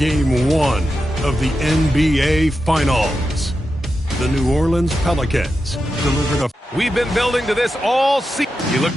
Game 1 of the NBA Finals. The New Orleans Pelicans delivered a... We've been building to this all season. You look...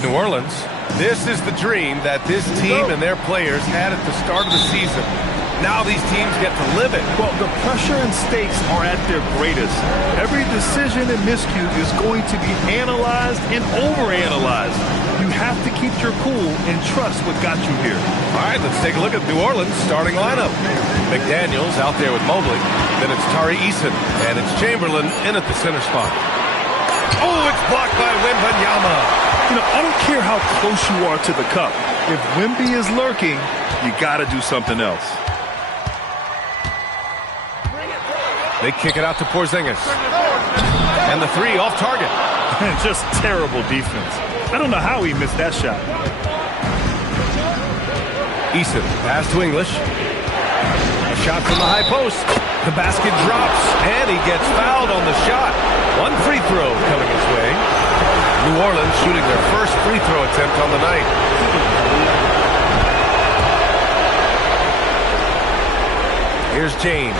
New Orleans, this is the dream that this team and their players had at the start of the season. Now these teams get to live it. Well, the pressure and stakes are at their greatest. Every decision and miscue is going to be analyzed and overanalyzed. You have to keep your cool and trust what got you here. All right, let's take a look at New Orleans' starting lineup. McDaniels out there with Mobley. Then it's Tari Eason, and it's Chamberlain in at the center spot. Oh, it's blocked by Wembanyama. You know, I don't care how close you are to the cup. If Wemby is lurking, you got to do something else. They kick it out to Porzingis. And the three off target. Just terrible defense. I don't know how he missed that shot. Eason, pass to English. A shot from the high post. The basket drops, and he gets fouled on the shot. One free throw coming his way. New Orleans shooting their first free throw attempt on the night. Here's James.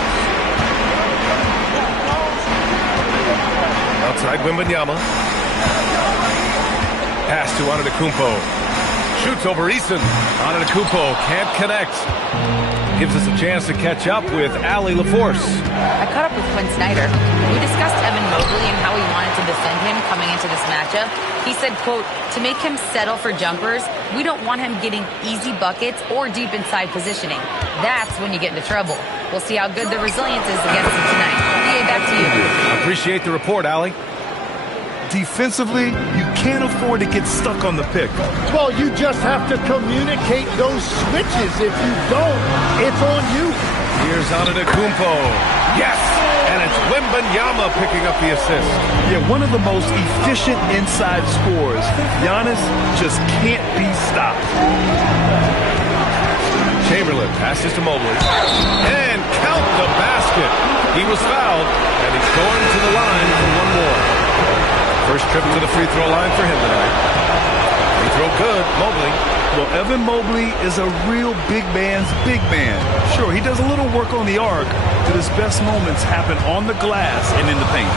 Outside Wembanyama. Pass to Antetokounmpo. Shoots over Eason. Antetokounmpo can't connect. Gives us a chance to catch up with Allie LaForce. I caught up with Quinn Snyder. We discussed Evan Mobley and how he wanted to defend him coming into this matchup. He said, quote, to make him settle for jumpers, we don't want him getting easy buckets or deep inside positioning. That's when you get into trouble. We'll see how good the resilience is against him tonight. DA, back to you. Appreciate the report, Allie. Defensively, you can't afford to get stuck on the pick. Well, you just have to communicate those switches. If you don't, it's on you. Here's Antetokounmpo. Yes! And it's Wembanyama picking up the assist. Yeah, one of the most efficient inside scorers. Giannis just can't be stopped. Chamberlain passes to Mobley. And count the basket. He was fouled, and he's going to the line for one more. First trip to the free throw line for him tonight. Free throw good. Mobley. Well, Evan Mobley is a real big man's big man. Sure, he does a little work on the arc, but his best moments happen on the glass and in the paint.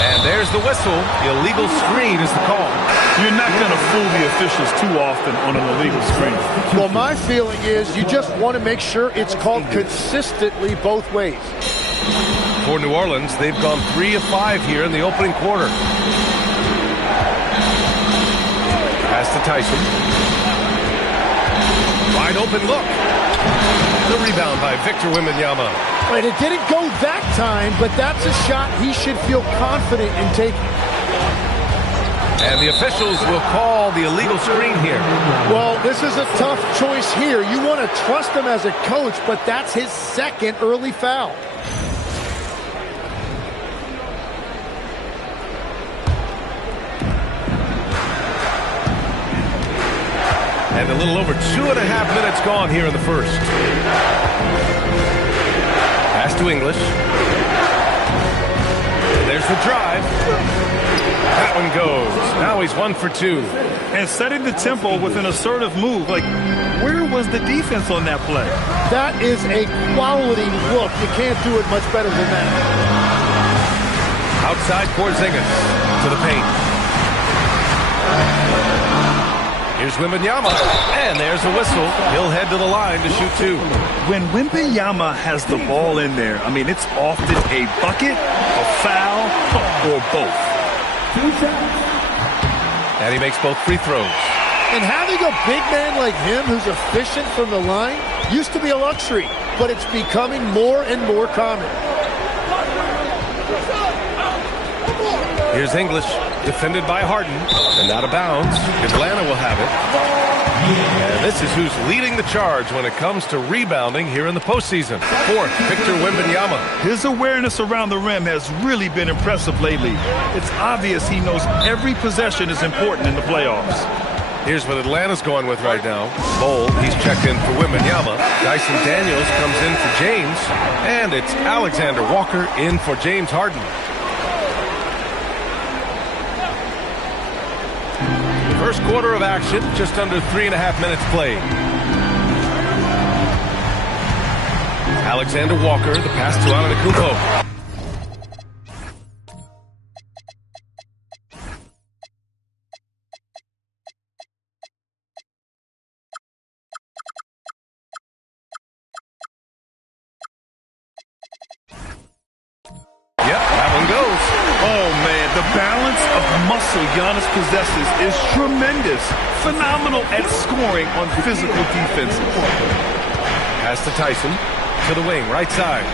And there's the whistle. Illegal screen is the call. You're not going to fool the officials too often on an illegal screen. Well, my feeling is you just want to make sure it's called consistently both ways. For New Orleans, they've gone 3 of 5 here in the opening quarter. Pass to Tyson. Wide open look. The rebound by Victor Wembanyama. Right, it didn't go that time, but that's a shot he should feel confident in taking. And the officials will call the illegal screen here. Well, this is a tough choice here. You want to trust him as a coach, but that's his second early foul. And a little over 2.5 minutes gone here in the first. Pass to English. And there's the drive. That one goes. Now he's 1 for 2. And setting the tempo with an assertive move. Like, where was the defense on that play? That is a quality look. You can't do it much better than that. Outside Porzingis to the paint. Here's Wembanyama, and there's a whistle. He'll head to the line to shoot 2. When Wembanyama has the ball in there, I mean, it's often a bucket, a foul, or both. And he makes both free throws. And having a big man like him who's efficient from the line used to be a luxury, but it's becoming more and more common. Here's English, defended by Harden, and out of bounds. Atlanta will have it. And this is who's leading the charge when it comes to rebounding here in the postseason. Fourth, Victor Wembanyama. His awareness around the rim has really been impressive lately. It's obvious he knows every possession is important in the playoffs. Here's what Atlanta's going with right now. Bol, he's checked in for Wembanyama. Dyson Daniels comes in for James. And it's Alexander Walker in for James Harden. First quarter of action, just under 3.5 minutes played. Alexander Walker, the pass to Antetokounmpo. Yep, that one goes. Oh, man, the balance of muscle Giannis possesses is tremendous. Phenomenal at scoring on physical defense. Pass to Tyson, to the wing, right side.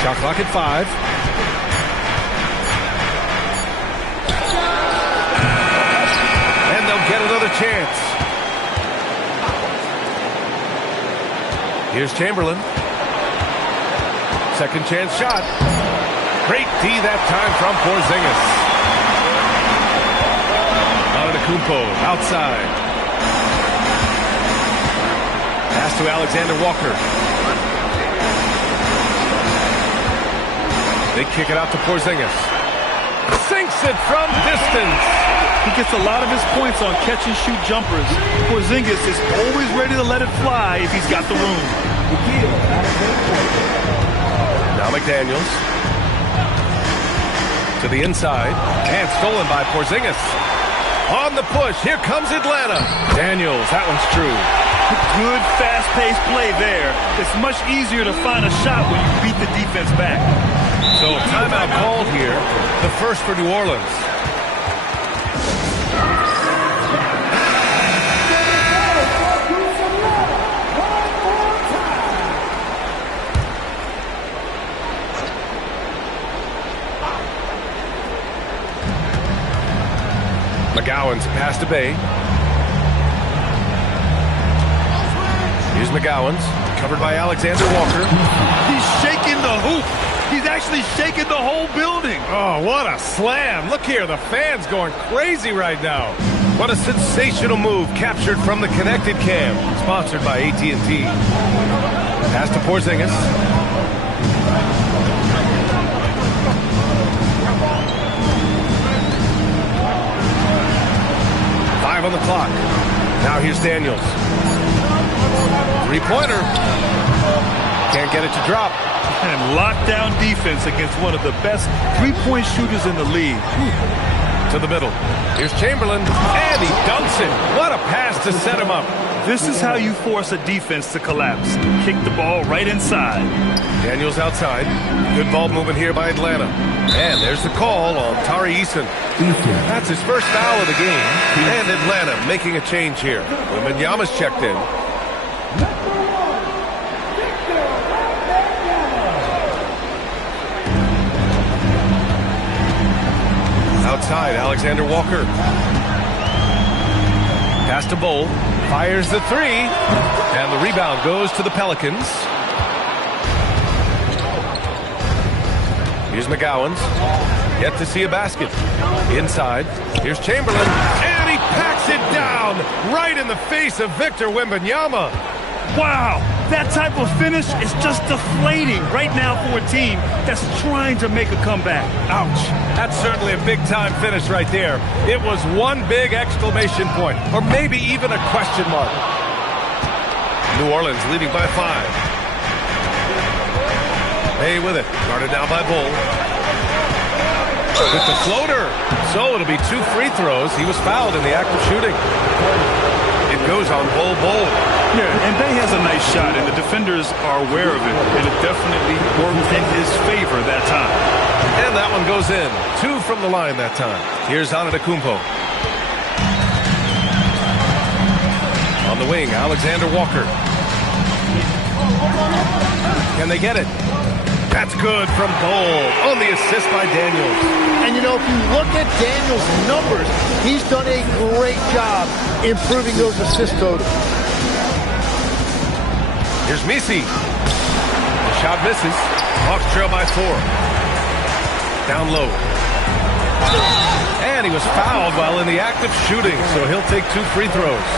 Shot clock at 5. And they'll get another chance. Here's Chamberlain. Second chance shot. Great D that time from Porzingis. Antetokounmpo outside. Pass to Alexander Walker. They kick it out to Porzingis. Sinks it from distance. He gets a lot of his points on catch-and-shoot jumpers. Porzingis is always ready to let it fly if he's got the room. Now McDaniels. To the inside. And stolen by Porzingis. On the push. Here comes Atlanta. Daniels. That one's true. Good, fast-paced play there. It's much easier to find a shot when you beat the defense back. So timeout called here. The first for New Orleans. McGowan's pass to Bay. Here's McGowan's, covered by Alexander Walker. He's shaking the hoop. He's actually shaking the whole building. Oh, what a slam. Look here, the fans going crazy right now. What a sensational move captured from the Connected Cam, sponsored by AT&T. Pass to Porzingis. On the clock. Now here's Daniels. Three-pointer. Can't get it to drop. And lockdown defense against one of the best three-point shooters in the league. To the middle. Here's Chamberlain. And he dunks it. What a pass to set him up. This is how you force a defense to collapse. Kick the ball right inside. Daniels outside. Good ball movement here by Atlanta. And there's the call on Tari Eason. That's his first foul of the game. And Atlanta making a change here. Wembanyama's checked in. Outside, Alexander Walker. Pass to Bol. Fires the three. And the rebound goes to the Pelicans. Here's McGowan's. Yet to see a basket. Inside. Here's Chamberlain. And he packs it down right in the face of Victor Wembanyama. Wow, that type of finish is just deflating right now for a team that's trying to make a comeback. Ouch. That's certainly a big-time finish right there. It was one big exclamation point, or maybe even a question mark. New Orleans leading by 5. Hey with it. Guarded down by Bol. With the floater. So it'll be 2 free throws. He was fouled in the act of shooting. It goes on Bol. Yeah, and Bay has a nice shot, and the defenders are aware of it, and it definitely worked in his favor that time. And that one goes in. 2 from the line that time. Here's Antetokounmpo. On the wing, Alexander Walker. Can they get it? That's good from Bol on the assist by Daniels. And, you know, if you look at Daniels' numbers, he's done a great job improving those assist totals. Here's Messi. The shot misses. Hawks trail by 4. Down low. And he was fouled while in the act of shooting, so he'll take 2 free throws.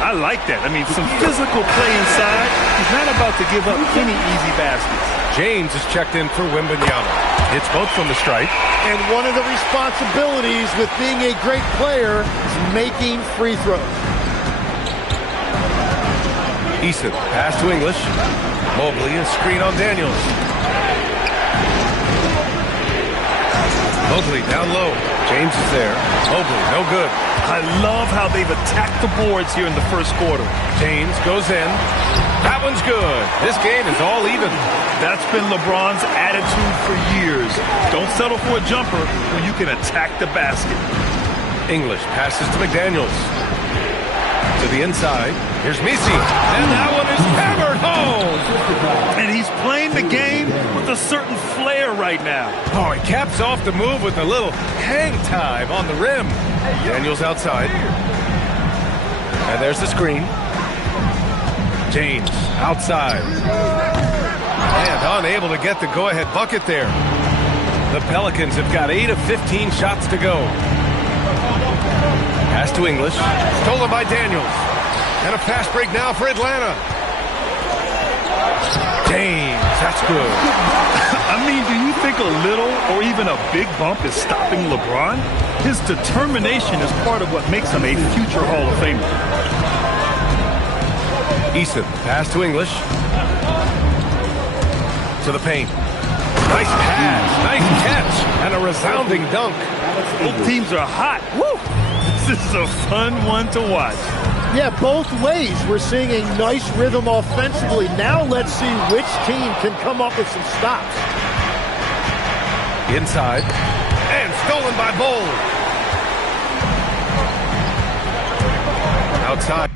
I like that. I mean, some physical play inside. He's not about to give up any easy baskets. James is checked in for Wembanyama. Hits both from the stripe. And one of the responsibilities with being a great player is making free throws. Eason, pass to English. Mobley, a screen on Daniels. Mobley down low. James is there. Mobley, no good. I love how they've attacked the boards here in the first quarter. James goes in. That one's good. This game is all even. That's been LeBron's attitude for years. Don't settle for a jumper when you can attack the basket. English passes to McDaniels. To the inside. Here's Messi. And that one is hammered home. And he's playing the game with a certain flair right now. Oh, he caps off the move with a little hang time on the rim. Daniels outside. And there's the screen. James outside. And unable to get the go-ahead bucket there. The Pelicans have got 8 of 15 shots to go. Pass to English. Stolen by Daniels. And a fast break now for Atlanta. James, that's good. I mean, do you think a little or even a big bump is stopping LeBron? His determination is part of what makes him a future Hall of Famer. Eason, pass to English. To the paint. Nice pass, nice catch, and a resounding dunk. Both teams are hot. Woo! This is a fun one to watch. Yeah, both ways. We're seeing a nice rhythm offensively. Now let's see which team can come up with some stops. Inside. And stolen by Bol. Outside.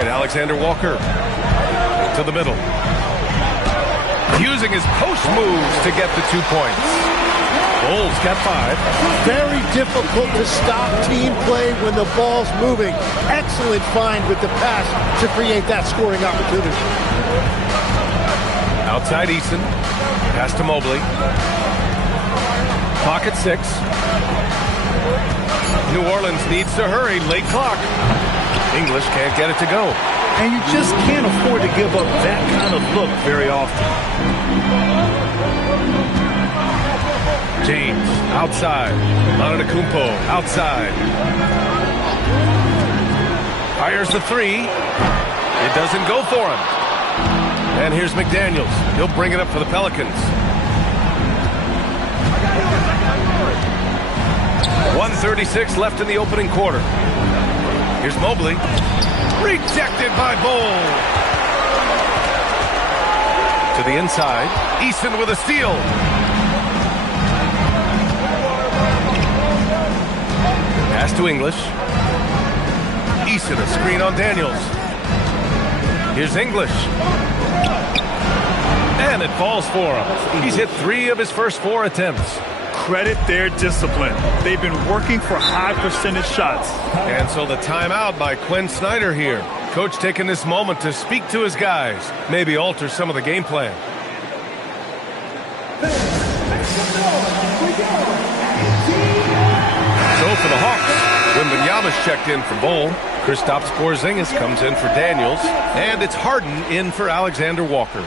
Alexander Walker. to the middle. Using his post moves to get the 2 points. Bulls got 5. Very difficult to stop team play when the ball's moving. Excellent find with the pass to create that scoring opportunity. Outside Eason. Pass to Mobley. Clock at 6. New Orleans needs to hurry. Late clock. English can't get it to go. And you just can't afford to give up that kind of look very often. James, outside. Antetokounmpo, outside. Fires the 3. It doesn't go for him. And here's McDaniels. He'll bring it up for the Pelicans. 1:36 left in the opening quarter. Here's Mobley. Rejected by Bol. To the inside. Eason with a steal. Pass to English. Eason, a screen on Daniels. Here's English. And it falls for him. He's hit 3 of his first 4 attempts. Credit their discipline. They've been working for high percentage shots. And so the timeout by Quinn Snyder here. Coach taking this moment to speak to his guys. Maybe alter some of the game plan. So for the Hawks, Wembanyama's checked in for Bol. Kristaps Porzingis comes in for Daniels. And it's Harden in for Alexander Walker.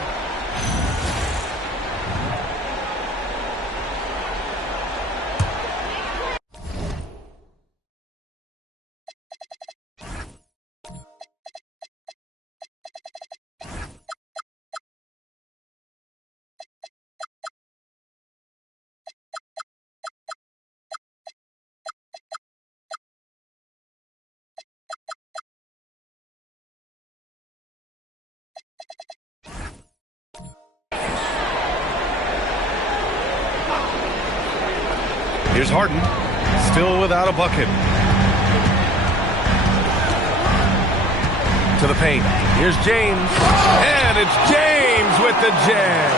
Here's Harden, still without a bucket. To the paint. Here's James. And it's James with the jam.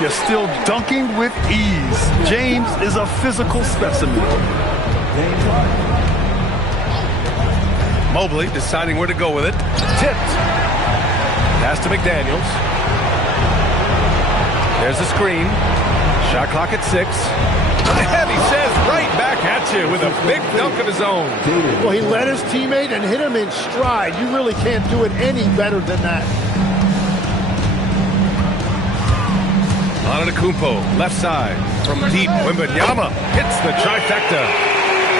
You're still dunking with ease. James is a physical specimen. Mobley deciding where to go with it. Tipped. Pass to McDaniels. There's a screen. Shot clock at 6. And he says right back at you with a big dunk of his own. Well, he led his teammate and hit him in stride. You really can't do it any better than that. Antetokounmpo, left side. From deep, Wembanyama hits the trifecta.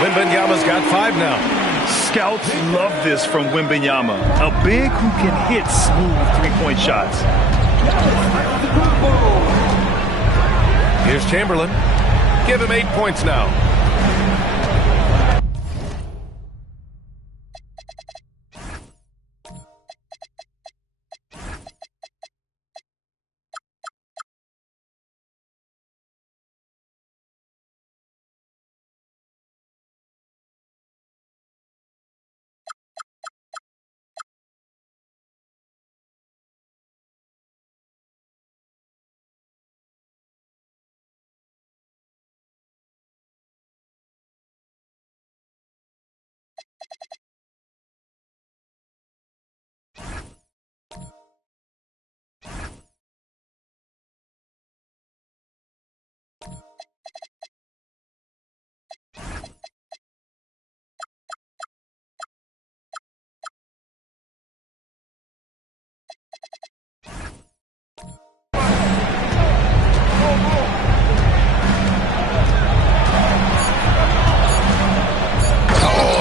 Wembanyama's got 5 now. Scouts love this from Wembanyama. A big who can hit smooth three-point shots. Here's Chamberlain. Give him 8 points now.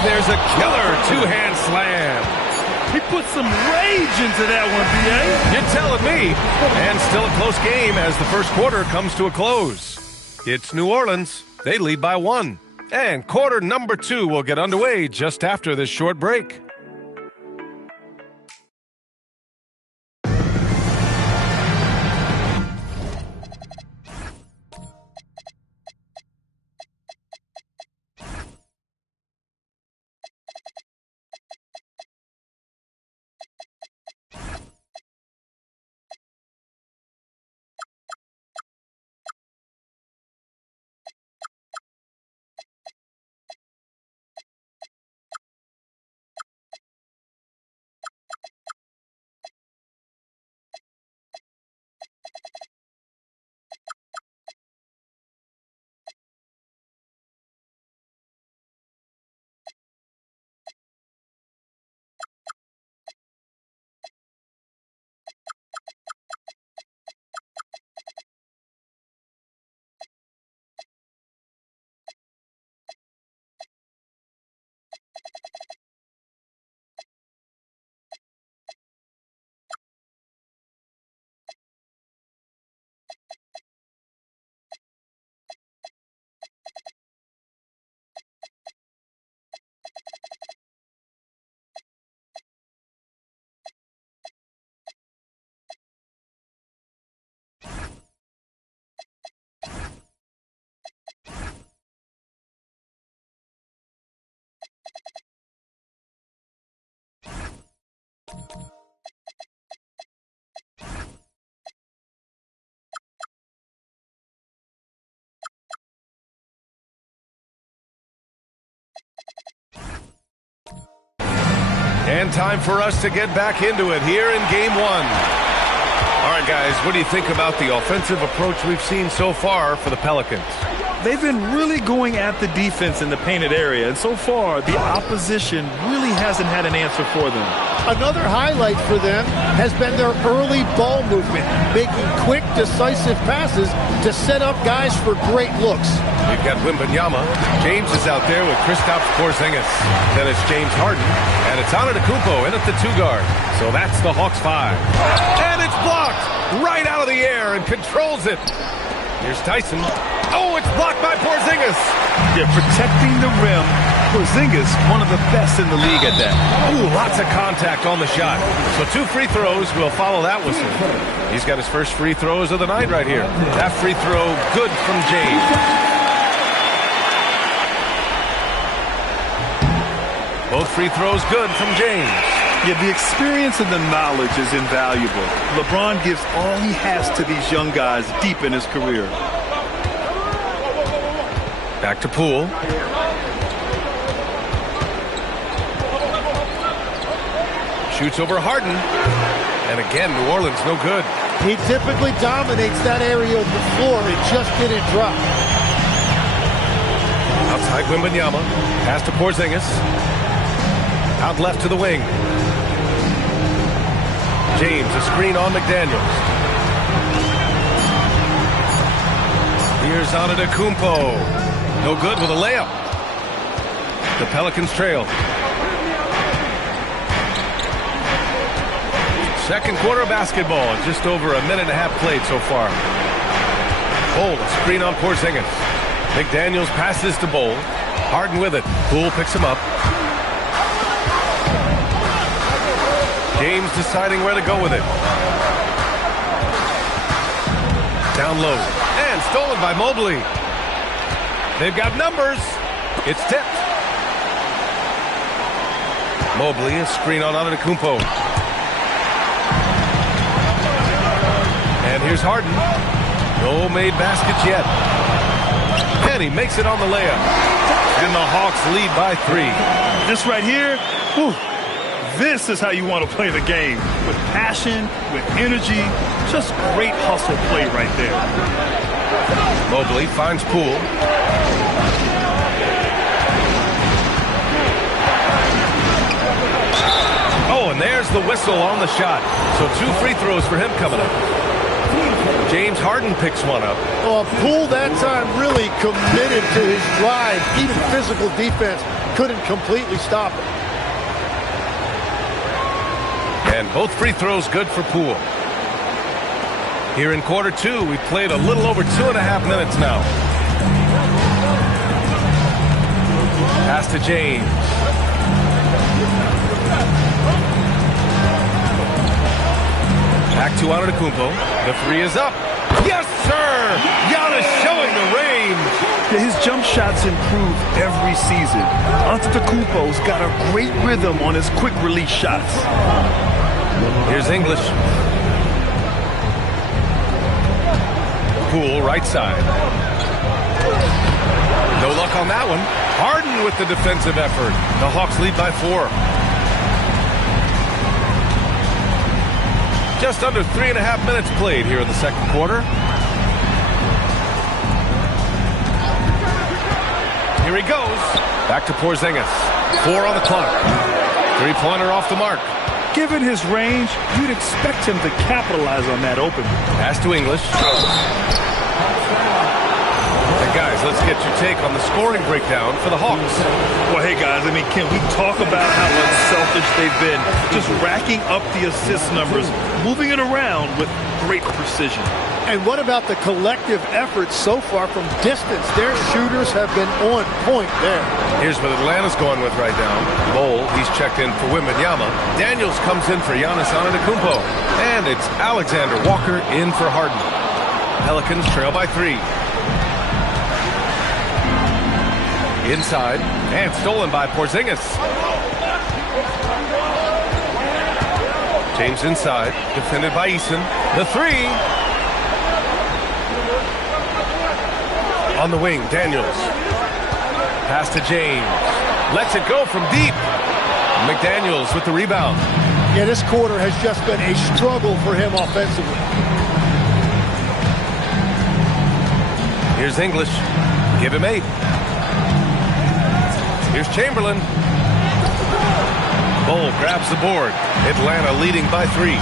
There's a killer two-hand slam. He put some rage into that one, B.A. You're telling me. And still a close game as the first quarter comes to a close. It's New Orleans. They lead by 1. And quarter number 2 will get underway just after this short break. And time for us to get back into it here in game one. All right, guys, what do you think about the offensive approach we've seen so far for the Pelicans? They've been really going at the defense in the painted area, and so far the opposition really hasn't had an answer for them. Another highlight for them has been their early ball movement, making quick, decisive passes to set up guys for great looks. We've got Wembanyama. James is out there with Kristaps Porzingis. Then it's James Harden, and it's Antetokounmpo in at the 2 guard. So that's the Hawks 5. And it's blocked right out of the air and controls it. Here's Tyson. Oh, it's blocked by Porzingis. They're protecting the rim. Porzingis, one of the best in the league at that. Ooh, lots of contact on the shot. So 2 free throws will follow that whistle. He's got his first free throws of the night right here. That free throw good from James. Both free throws good from James. Yeah, the experience and the knowledge is invaluable. LeBron gives all he has to these young guys deep in his career. Back to Poole. Shoots over Harden. And again, New Orleans no good. He typically dominates that area of the floor. It just didn't drop. Outside Wembanyama. Pass to Porzingis. Out left to the wing. James, a screen on McDaniels. Here's Antetokounmpo. No good with a layup. The Pelicans trail. Second quarter basketball. Just over a minute and a half played so far. Bowl, a screen on Porzingis. McDaniels passes to Bowl. Harden with it. Poole picks him up. James deciding where to go with it. Down low. And stolen by Mobley. They've got numbers. It's tipped. Mobley, a screen on Antetokounmpo. And here's Harden. No made baskets yet. And he makes it on the layup. And the Hawks lead by 3. This right here, whew, this is how you want to play the game. With passion, with energy, just great hustle play right there. Mobley finds Poole. Oh, and there's the whistle on the shot. So 2 free throws for him coming up. James Harden picks one up. Oh, Poole that time really committed to his drive. Even physical defense couldn't completely stop him. And both free throws good for Poole. Here in quarter 2, we played a little over 2.5 minutes now. Pass to James. Back to Antetokounmpo. The 3 is up. Yes, sir! Giannis showing the range. Yeah, his jump shots improve every season. Antetokounmpo's got a great rhythm on his quick release shots. Here's English. Poole, right side. No luck on that one. Harden with the defensive effort. The Hawks lead by 4. Just under 3.5 minutes played here in the second quarter. Here he goes. Back to Porzingis. 4 on the clock. 3-pointer off the mark. Given his range, you'd expect him to capitalize on that open. Pass to English. And guys, let's get your take on the scoring breakdown for the Hawks. Well, hey guys, I mean, can we talk about how unselfish they've been? Just racking up the assist numbers, moving it around with great precision. And what about the collective effort so far from distance? Their shooters have been on point there. Here's what Atlanta's going with right now. Bowl, he's checked in for Wembanyama. Daniels comes in for Giannis Antetokounmpo. And it's Alexander Walker in for Harden. Pelicans trail by 3. Inside, and stolen by Porzingis. James inside, defended by Eason. The 3. On the wing, Daniels. Pass to James. Lets it go from deep. McDaniels with the rebound. Yeah, this quarter has just been a struggle for him offensively. Here's English. Give him 8. Here's Chamberlain. Bull grabs the board. Atlanta leading by 3.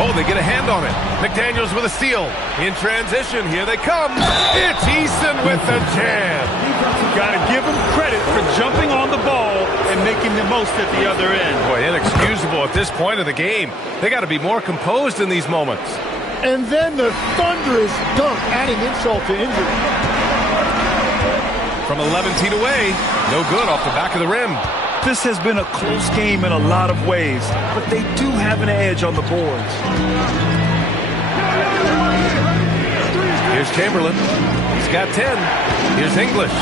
Oh, they get a hand on it. McDaniels with a steal. In transition, here they come. It's Eason with the jam. Got to give him credit for jumping on the ball and making the most at the other end. Boy, inexcusable at this point of the game. They got to be more composed in these moments. And then the thunderous dunk, adding insult to injury. From 11 feet away, no good off the back of the rim. This has been a close game in a lot of ways, but they do have an edge on the boards. Here's Chamberlain. He's got 10. Here's English.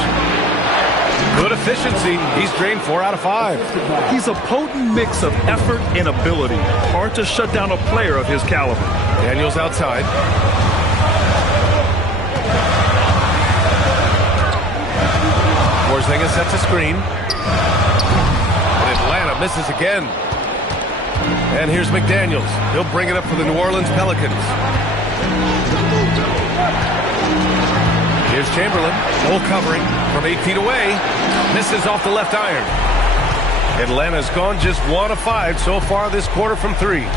Good efficiency. He's drained 4 out of 5. He's a potent mix of effort and ability. Hard to shut down a player of his caliber. Daniels outside. Porzingis sets a screen. And Atlanta misses again. And here's McDaniels. He'll bring it up for the New Orleans Pelicans. Here's Chamberlain. Full covering from 8 feet away. Misses off the left iron. Atlanta's gone just 1 of 5 so far this quarter from 3.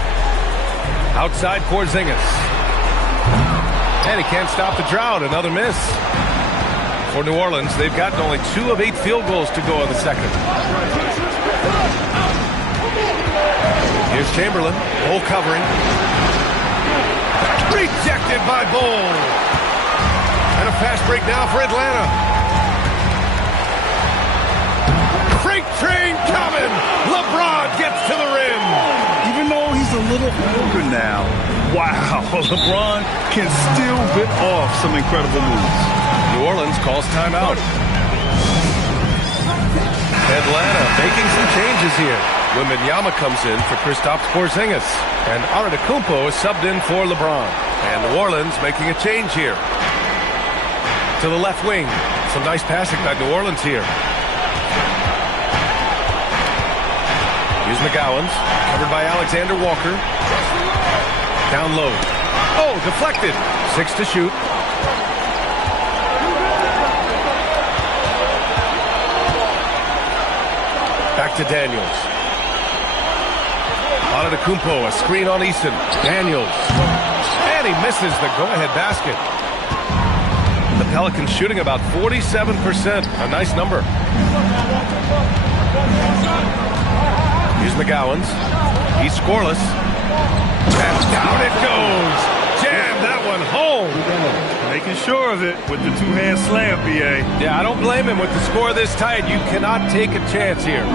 Outside Porzingis. And he can't stop the drought. Another miss. For New Orleans, they've gotten only 2 of 8 field goals to go in the second. Here's Chamberlain. Full covering. Rejected by Bull. And a fast break now for Atlanta. Freight train coming. LeBron gets to the rim. Even though he's a little older now, wow, LeBron can still whip off some incredible moves. New Orleans calls timeout. Atlanta making some changes here. Wembanyama comes in for Kristaps Porzingis. And Antetokounmpo is subbed in for LeBron. And New Orleans making a change here. To the left wing. Some nice passing by New Orleans here. Here's McGowens. Covered by Alexander Walker. Down low. Oh, deflected. 6 to shoot. Back to Daniels. Antetokounmpo, a screen on Easton. Daniels. And he misses the go-ahead basket. The Pelicans shooting about 47%. A nice number. Here's McGowens. He's scoreless. And down it goes. Jam that one home. Making sure of it with the two-hand slam, B.A. Yeah, I don't blame him with the score this tight. You cannot take a chance here.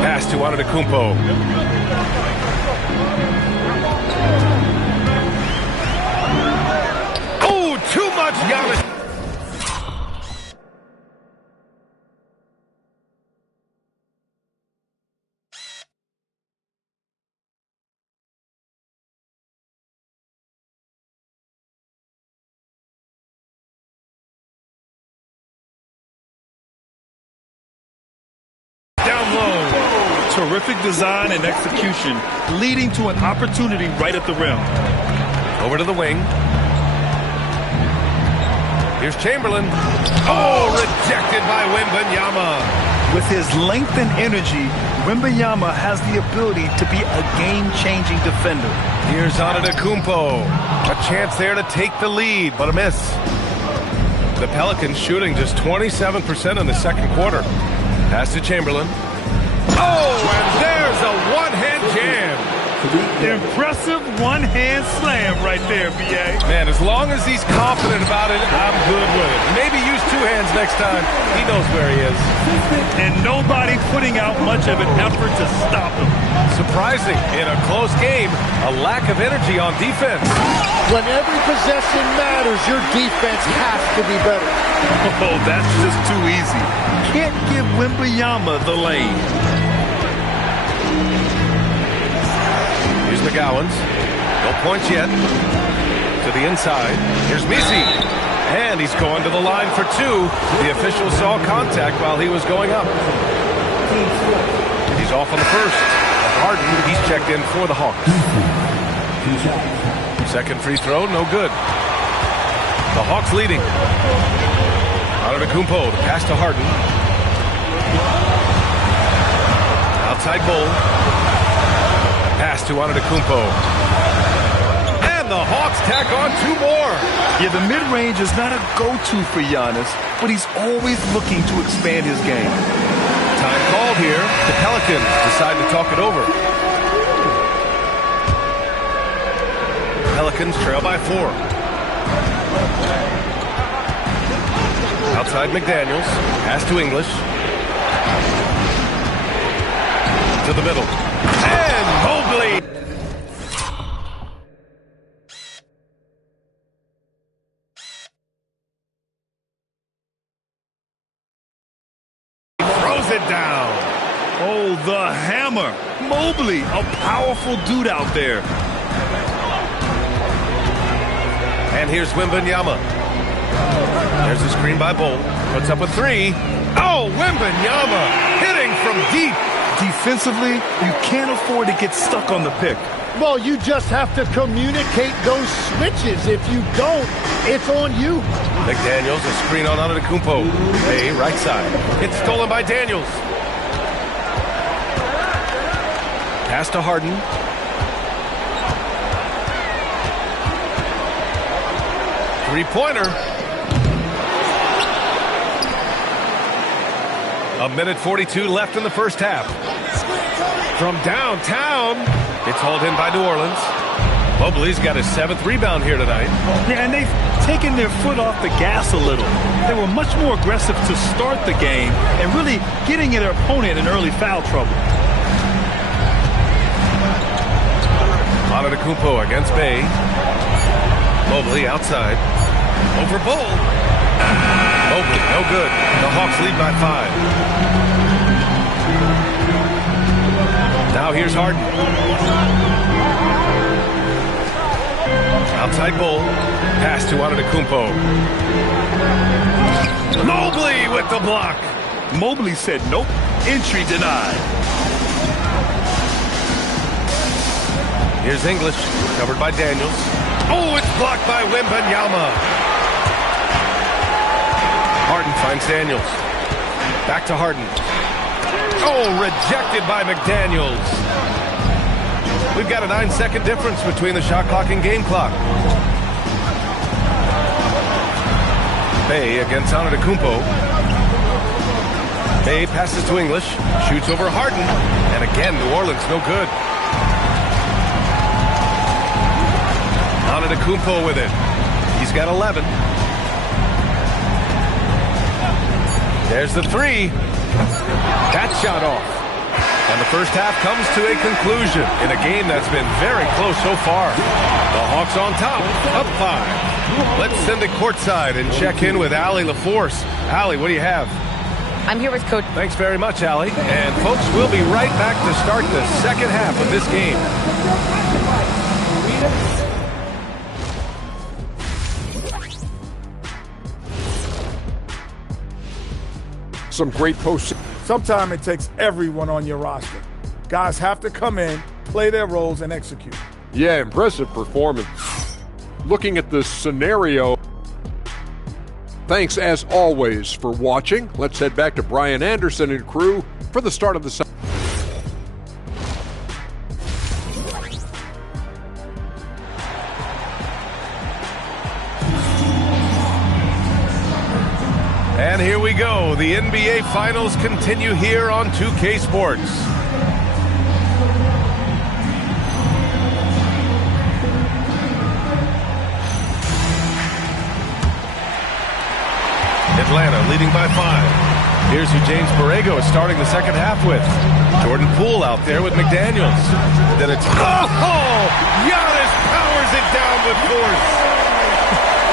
Pass to Antetokounmpo. Oh, too much Giannis. Terrific design and execution, leading to an opportunity right at the rim. Over to the wing. Here's Chamberlain. Oh, rejected by Wembanyama. With his length and energy, Wembanyama has the ability to be a game-changing defender. Here's Antetokounmpo. A chance there to take the lead, but a miss. The Pelicans shooting just 27% in the second quarter. Pass to Chamberlain. Oh, and there's a one-hand jam. Impressive one-hand slam right there, B.A. Man, as long as he's confident about it, I'm good with it. Maybe use 2 hands next time. He knows where he is. And nobody putting out much of an effort to stop him. Surprising, in a close game, a lack of energy on defense. When every possession matters, your defense has to be better. Oh, that's just too easy. Can't give Wembanyama the lane. Here's McGowens. No points yet. to the inside. Here's Messi. And he's going to the line for two. The official saw contact while he was going up. He's off on the first. Harden, he's checked in for the Hawks. Second free throw, no good. The Hawks leading. Antetokounmpo, the pass to Harden. Outside goal. Pass to Antetokounmpo. The Hawks tack on two more. Yeah, the mid-range is not a go-to for Giannis, but he's always looking to expand his game. Time called here. The Pelicans decide to talk it over. Pelicans trail by 4. Outside McDaniels. Pass to English. To the middle. And Mobley. It down. Oh, the hammer. Mobley, a powerful dude out there. And here's Wembanyama. There's a screen by Bol. Puts up a three. Oh, Wembanyama hitting from deep. Defensively, you can't afford to get stuck on the pick. Well, you just have to communicate those switches. If you don't, it's on you. McDaniels, a screen on Antetokounmpo. Hey, right side. It's stolen by Daniels. Pass to Harden. Three-pointer. A minute 42 left in the first half. From downtown, it's hauled in by New Orleans. Mobley's got his 7th rebound here tonight. Yeah, and they've taken their foot off the gas a little. They were much more aggressive to start the game and really getting their opponent in early foul trouble. Antetokounmpo against Bay. Mobley outside. Over Bol. Mobley, no good. The Hawks lead by 5. Now here's Harden. Outside Bol. Pass to Antetokounmpo. Mobley with the block. Mobley said nope. Entry denied. Here's English. Covered by Daniels. Oh, it's blocked by Wembanyama. Harden finds Daniels. Back to Harden. Oh, rejected by McDaniels. We've got a 9-second difference between the shot clock and game clock. Bay against Antetokounmpo. Bay passes to English. Shoots over Harden. And again, New Orleans no good. Antetokounmpo with it. He's got 11. There's the three. That shot off. And the first half comes to a conclusion in a game that's been very close so far. The Hawks on top, up 5. Let's send it courtside and check in with Allie LaForce. Allie, what do you have? I'm here with Coach. Thanks very much, Allie. And folks, we'll be right back to start the second half of this game. Some great post. Sometimes it takes everyone on your roster. Guys have to come in, play their roles, and execute. Yeah, impressive performance. Looking at this scenario. Thanks, as always, for watching. Let's head back to Brian Anderson and crew for the start of the second. And here we go. The NBA Finals continue here on 2K Sports. Atlanta leading by 5. Here's who James Borrego is starting the second half with. Jordan Poole out there with McDaniels. Then it's... Oh! Giannis powers it down with force.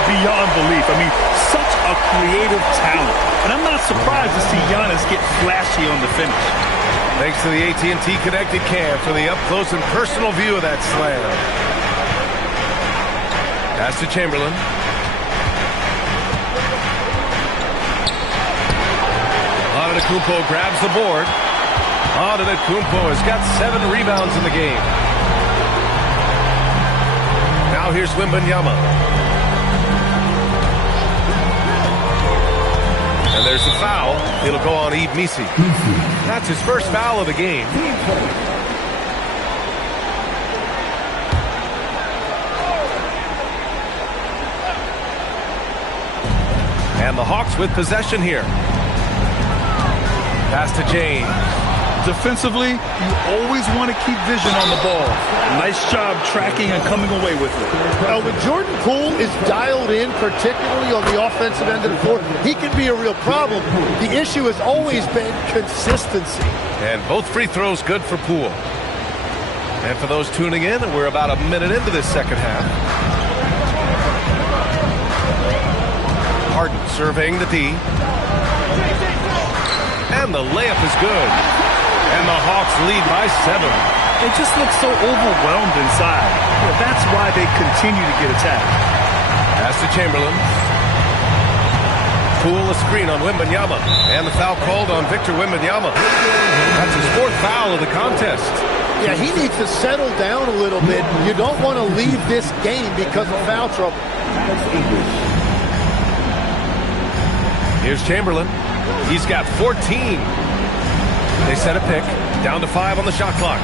Beyond belief. I mean, such a creative talent. And I'm not surprised to see Giannis get flashy on the finish. Thanks to the AT&T Connected Cam for the up-close and personal view of that slam. Pass to Chamberlain. Antetokounmpo grabs the board. Antetokounmpo has got 7 rebounds in the game. Now here's Wembanyama. And there's a foul. It'll go on Yves Missi. That's his first foul of the game. And the Hawks with possession here. Pass to James. Defensively, you always want to keep vision on the ball. Nice job tracking and coming away with it. Now, when Jordan Poole is dialed in, particularly on the offensive end of the floor, he can be a real problem. The issue has always been consistency. And both free throws good for Poole. And for those tuning in, we're about a minute into this second half. Harden surveying the D. And the layup is good. And the Hawks lead by 7. They just look so overwhelmed inside. That's why they continue to get attacked. Pass to Chamberlain. Poole a screen on Wembanyama. And the foul called on Victor Wembanyama. That's his 4th foul of the contest. Yeah, he needs to settle down a little bit. You don't want to leave this game because of foul trouble. Here's Chamberlain. He's got 14. They set a pick. Down to 5 on the shot clock.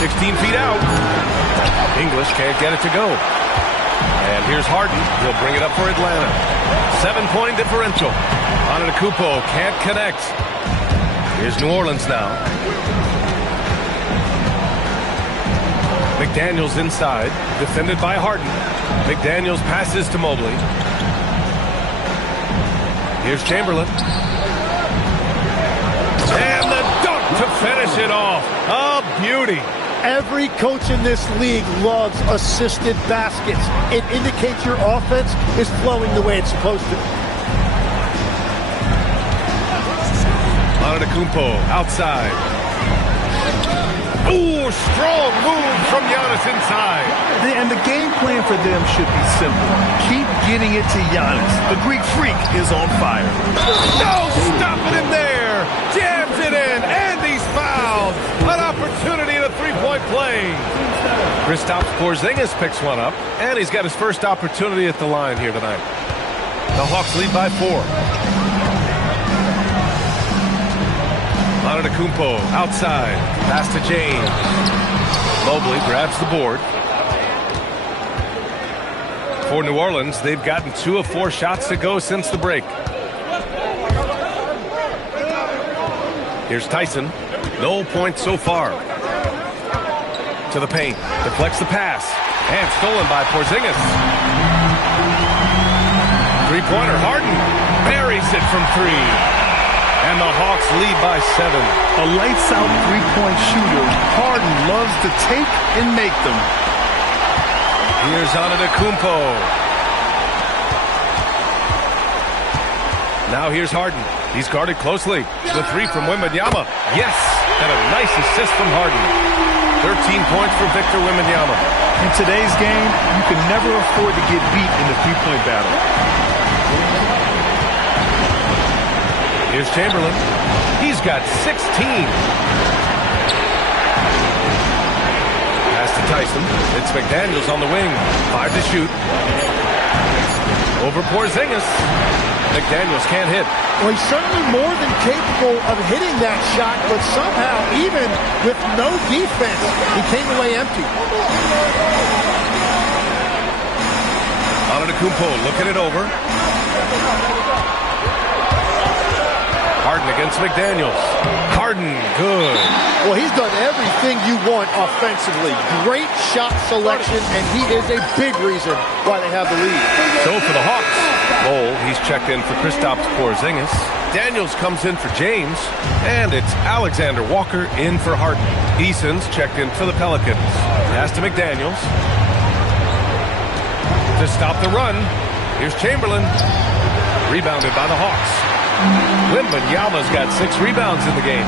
16 feet out. English can't get it to go. And here's Harden. He'll bring it up for Atlanta. 7-point differential. Antetokounmpo can't connect. Here's New Orleans now. McDaniels inside. Defended by Harden. McDaniels passes to Mobley. Here's Chamberlain. And the dunk to finish it off. A beauty. Every coach in this league loves assisted baskets. It indicates your offense is flowing the way it's supposed to. Antetokounmpo outside. Ooh, strong move from Giannis inside. And the game plan for them should be simple. Keep getting it to Giannis. The Greek freak is on fire. No, stopping him there. Jams it in, and he's fouled. An opportunity in a three-point play. Kristaps Porzingis picks one up, and he's got his first opportunity at the line here tonight. The Hawks lead by 4. Antetokounmpo outside. Pass to James. Mobley grabs the board. For New Orleans, they've gotten 2 of 4 shots to go since the break. Here's Tyson. No points so far. To the paint. Deflects the pass. And stolen by Porzingis. Three-pointer. Harden buries it from 3. And the Hawks lead by 7. A lights-out three-point shooter. Harden loves to take and make them. Here's Antetokounmpo. Now here's Harden. He's guarded closely. The 3 from Wembanyama. Yes! And a nice assist from Harden. 13 points for Victor Wembanyama. In today's game, you can never afford to get beat in the three-point battle. Here's Chamberlain. He's got 16. Pass to Tyson. It's McDaniels on the wing. 5 to shoot. Over Porzingis. McDaniels can't hit. Well, he's certainly more than capable of hitting that shot, but somehow, even with no defense, he came away empty. Antetokounmpo looking it over. Harden against McDaniels. Harden, good. Well, he's done everything you want offensively. Great shot selection, and he is a big reason why they have the lead. So for the Hawks, Bol, he's checked in for Kristaps Porzingis. Daniels comes in for James, and it's Alexander Walker in for Harden. Eason's checked in for the Pelicans. Pass to McDaniels. To stop the run, here's Chamberlain. Rebounded by the Hawks. Wembanyama's got 6 rebounds in the game.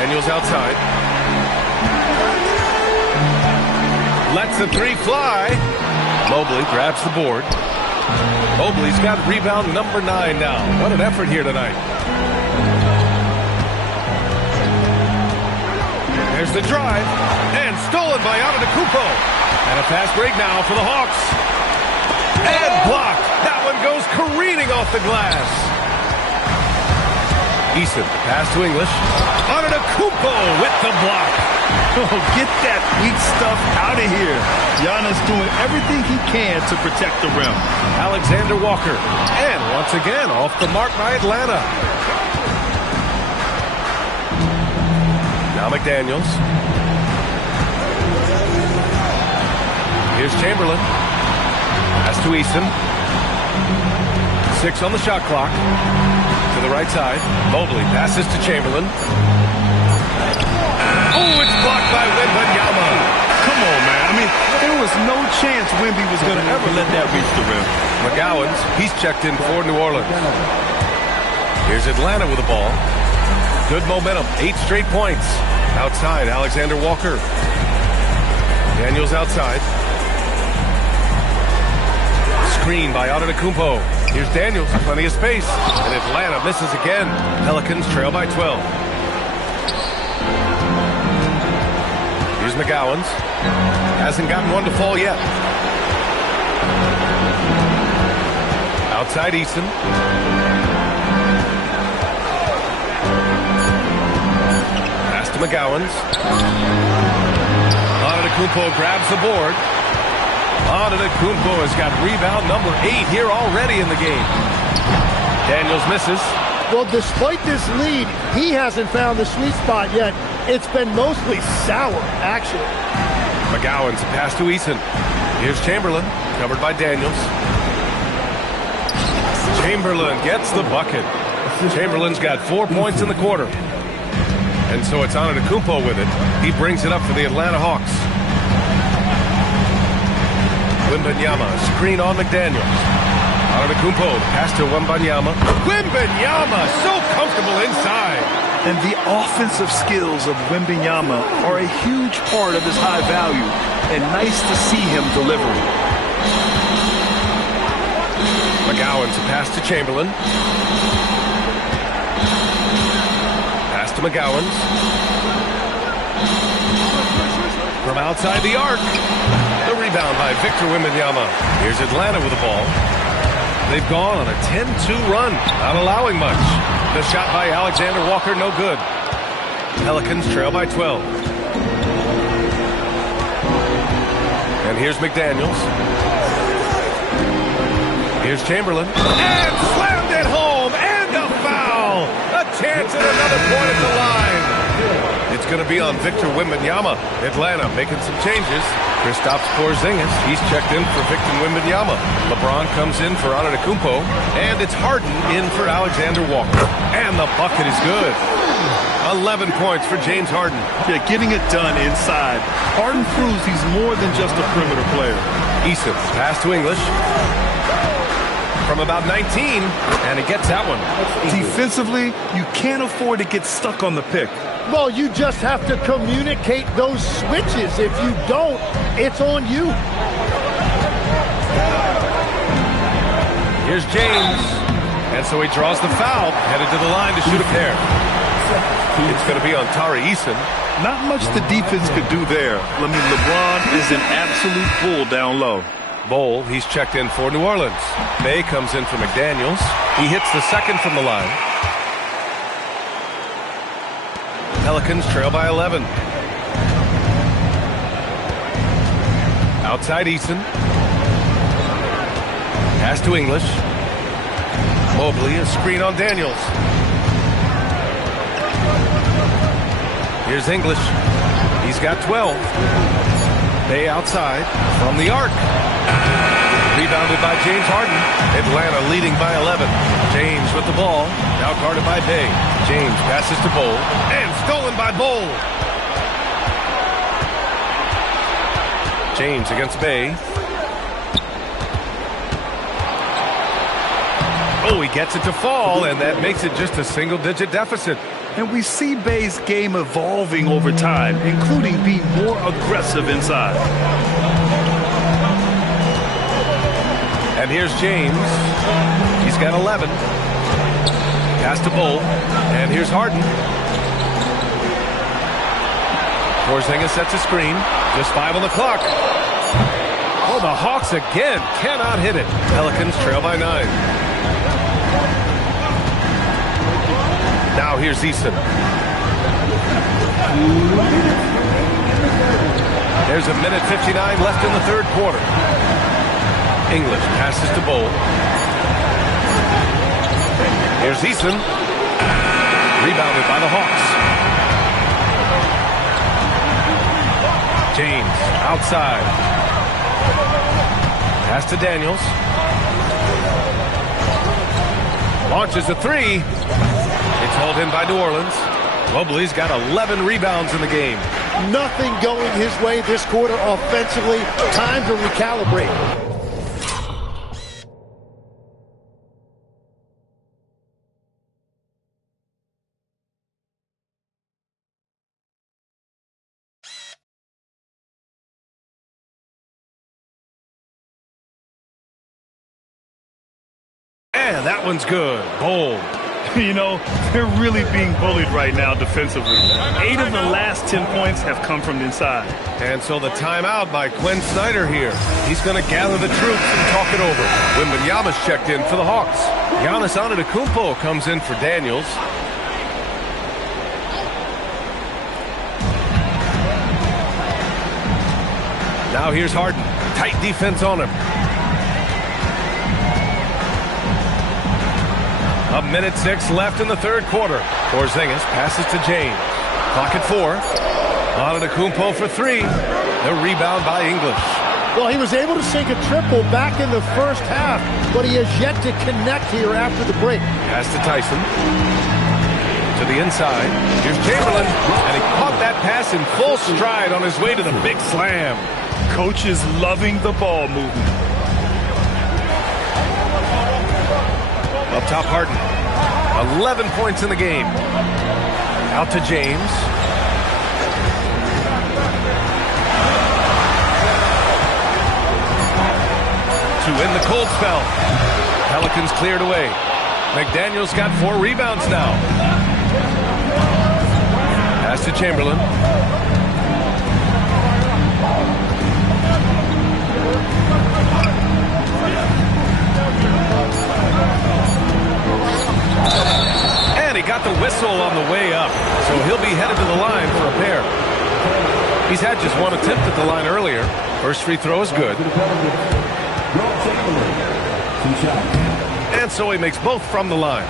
Daniels outside. Lets the 3 fly. Mobley grabs the board. Mobley's got rebound number 9 now. What an effort here tonight. There's the drive, and stolen by Antetokounmpo. And a fast break now for the Hawks. And blocked. That one goes careening off the glass. Eason, pass to English. Antetokounmpo with the block. Oh, get that weak stuff out of here. Giannis doing everything he can to protect the rim. Alexander Walker. And once again, off the mark by Atlanta. Now McDaniels. Here's Chamberlain. Pass to Eason. 6 on the shot clock. To the right side. Mobley passes to Chamberlain. Oh, it's blocked by Wembanyama. Come on, man. I mean, there was no chance Wemby was going to ever let that reach the rim. McGowens, he's checked in for New Orleans. Here's Atlanta with the ball. Good momentum, 8 straight points. Outside, Alexander Walker. Daniels outside. Screen by Antetokounmpo. Here's Daniels, plenty of space. And Atlanta misses again. Pelicans trail by 12. Here's McGowens. Hasn't gotten one to fall yet. Outside Eason. Pass to McGowens. Antetokounmpo grabs the board. Antetokounmpo has got rebound number 8 here already in the game. Daniels misses. Well, despite this lead, he hasn't found the sweet spot yet. It's been mostly sour, actually. McGowens, pass to Eason. Here's Chamberlain, covered by Daniels. Chamberlain gets the bucket. Chamberlain's got 4 points in the quarter. And so it's Antetokounmpo with it. He brings it up for the Atlanta Hawks. Wembanyama, screen on McDaniels. Antetokounmpo, pass to Wembanyama. Wembanyama, so comfortable inside. And the offensive skills of Wembanyama are a huge part of his high value. And nice to see him delivering. McGowens, a pass to Chamberlain. Pass to McGowens. From outside the arc. The rebound by Victor Wembanyama. Here's Atlanta with the ball. They've gone on a 10-2 run, not allowing much. The shot by Alexander Walker, no good. Pelicans trail by 12. And here's McDaniels. Here's Chamberlain. And slammed it home, and a foul! A chance at another point at the line. It's going to be on Victor Wembanyama. Atlanta making some changes. Kristaps Porzingis, he's checked in for Victor Wembanyama. LeBron comes in for Antetokounmpo, and it's Harden in for Alexander Walker. And the bucket is good. 11 points for James Harden. Yeah, getting it done inside. Harden proves he's more than just a perimeter player. Eason, pass to English. From about 19, and he gets that one. Defensively, you can't afford to get stuck on the pick. Well, you just have to communicate those switches. If you don't, it's on you. Here's James. And so he draws the foul, headed to the line to shoot a pair. It's going to be on Tari Eason. Not much the defense could do there. I mean, LeBron is an absolute bull down low. Bol, he's checked in for New Orleans. May comes in for McDaniels. He hits the second from the line. Pelicans trail by 11. Outside Eason. Pass to English. Mobley, a screen on Daniels. Here's English. He's got 12. Bay outside from the arc. Rebounded by James Harden. Atlanta leading by 11. James with the ball. Now guarded by Bay. James passes to Bol. And stolen by Bol. James against Bay. Oh, he gets it to fall, and that makes it just a single-digit deficit. And we see Bay's game evolving over time, including being more aggressive inside. And here's James. He's got 11. Pass to Bull. And here's Harden. Porzingis sets a screen. Just 5 on the clock. Oh, the Hawks again cannot hit it. Pelicans trail by 9. Now here's Easton. There's a minute 59 left in the third quarter. English passes to Bull. Here's Easton. Rebounded by the Hawks. James outside. Pass to Daniels. Launches a 3. It's hauled in by New Orleans. Mobley's got 11 rebounds in the game. Nothing going his way this quarter offensively. Time to recalibrate. And that one's good. Bold. You know, they're really being bullied right now defensively. 8 of the last 10 points have come from inside. And so the timeout by Quinn Snyder here. He's going to gather the troops and talk it over. Wembanyama's checked in for the Hawks. Giannis Antetokounmpo comes in for Daniels. Now here's Harden. Tight defense on him. A minute 6 left in the third quarter. Porzingis passes to James. Clock at 4. Antetokounmpo for 3. The rebound by English. Well, he was able to sink a triple back in the first half, but he has yet to connect here after the break. Pass to Tyson. To the inside. Here's Chamberlain. And he caught that pass in full stride on his way to the big slam. Coach is loving the ball movement. Up top, Harden. 11 points in the game. Out to James. To end the cold spell. Pelicans cleared away. McDaniel's got 4 rebounds now. Pass to Chamberlain. And he got the whistle on the way up, so he'll be headed to the line for a pair. He's had just 1 attempt at the line earlier. First free throw is good. And so he makes both from the line.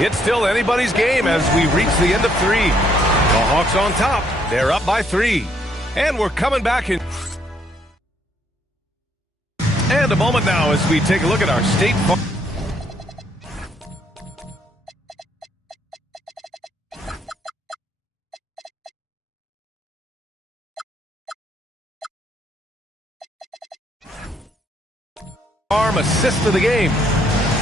It's still anybody's game as we reach the end of 3. The Hawks on top. They're up by 3. And we're coming back in. And a moment now as we take a look at our State Farm. Assist of the game.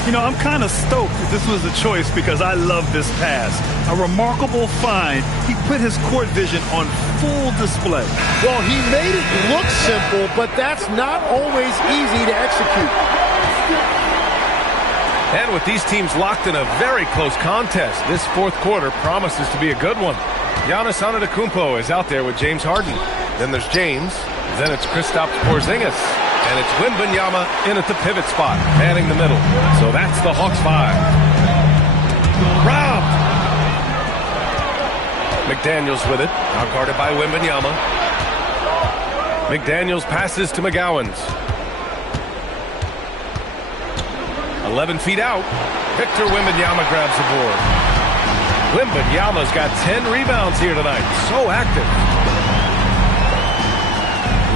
You know, I'm kind of stoked that this was a choice because I love this pass. A remarkable find. He put his court vision on full display. Well, he made it look simple, but that's not always easy to execute. And with these teams locked in a very close contest, this fourth quarter promises to be a good one. Giannis Antetokounmpo is out there with James Harden. Then there's James. Then it's Kristaps Porzingis. And it's Wembanyama in at the pivot spot, manning the middle. So that's the Hawks 5. Robbed. McDaniels with it, now guarded by Wembanyama. McDaniels passes to McGowens. 11 feet out. Victor Wembanyama grabs the board. Wembanyama's got 10 rebounds here tonight. So active.